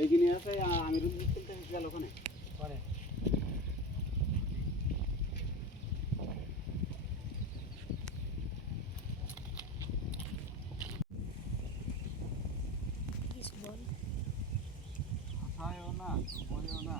এইখানে আছে আমিরুল গেল ওখানে না বলেও না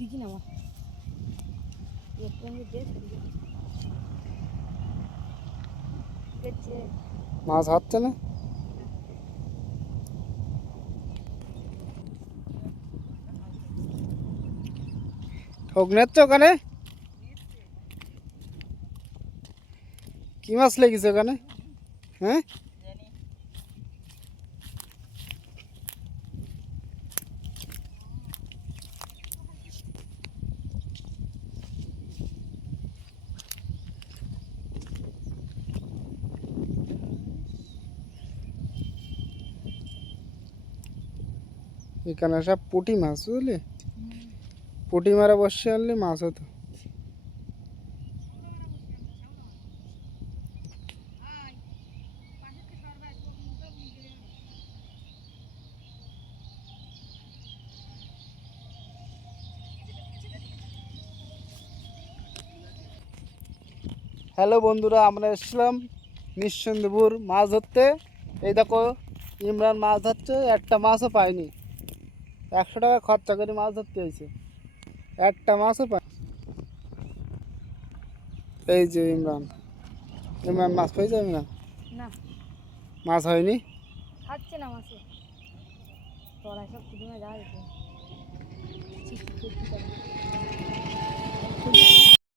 দেখি না মাছ হচ্ছে না ঠক নিচ্ছ ওখানে কি মাছ লেগেছে ওখানে হ্যাঁ এখানে সব পুঁটি মাছ বুঝলি পুঁটি মারা বসে আনলে মাছ হতো হ্যালো বন্ধুরা আমরা এসেছিলাম নিঃসন্দেহপুর মাছ ধরতে এই দেখো ইমরান মাছ ধরছে একটা মাছও পায়নি 100 টাকা খরচা করে মাছ ধরতে হয়েছে একটা মাছও পায় এই যে ইমরান মাছ পেয়ে যাবে না না মাছ হয়নি খাচ্ছে না মাছে তোরা সব কিছু না যা